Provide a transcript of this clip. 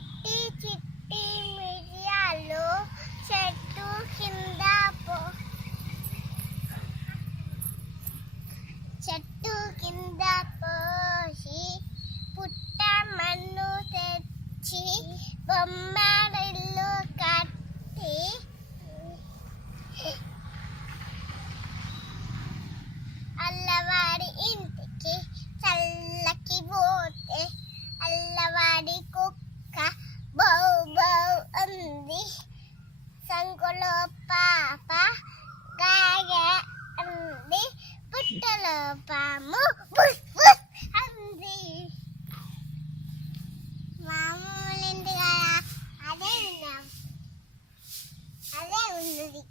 చిట్టి చిట్టి మిరియాలు చెట్టు కింద చెట్టు కింద పోసి పుట్ట మన్ను తెచ్చి బొమ్మరిల్లు కట్టి అల్లవాడి ఇంటికి చల్లకి పోతే అల్లవాడి కుక్క బౌ బౌ అంది. సంకులో పాప గాయ అంది. పుట్టలో పాము బుస్ బుస్ అంది. మామూలు ఇంటి కదా అదే ఉన్నది.